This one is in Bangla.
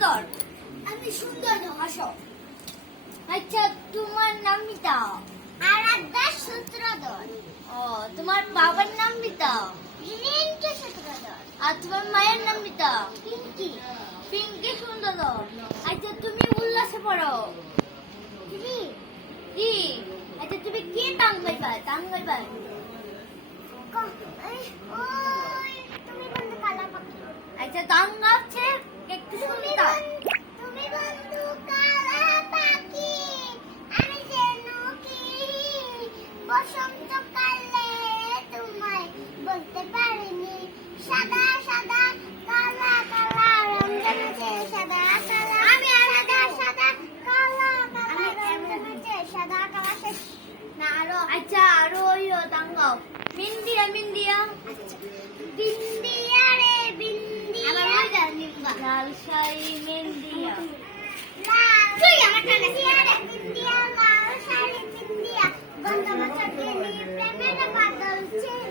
সূত্রধর। আমি সুন্দর হাসো। আচ্ছা তোমার নাম মিতা? আরাধ্যা সূত্রধর। ও তোমার বাবার নাম মিতা? রিন্টু সূত্রধর। আর তোমার মায়ের নাম মিতা? পিঙ্কি। পিঙ্কি সূত্রধর। আচ্ছা তুমি উল্লাসে পড়ো? তুমি কি? আচ্ছা তুমি কি গান গাইবা? গান গাইবা? আচ্ছা গান গাচ্ছে একটু শুনি দাও। তুমি বন্ধু কালা পাখি, আমি যেন কি বসন্ত কালে তোমায় বলতে পারিনি। সাদা সাদা কালা কালা রং জমেছে, সাদা কালা আমি সাদা সাদা কালা কালা রং জমেছে, সাদা কালা শেষ না আরো। আচ্ছা আরো ওই গান গাও। বিন্দিয়া বিন্দিয়া। আচ্ছা বিন্দিয়া রে বিন্দিয়া, লাল শাড়ি বিন্দিয়া, তুই আমার কানে বিন্দিয়া লাল শাড়ি বিন্দিয়া, গন্ধ মাছ দিয়ে প্রেমের বাদল ছিল।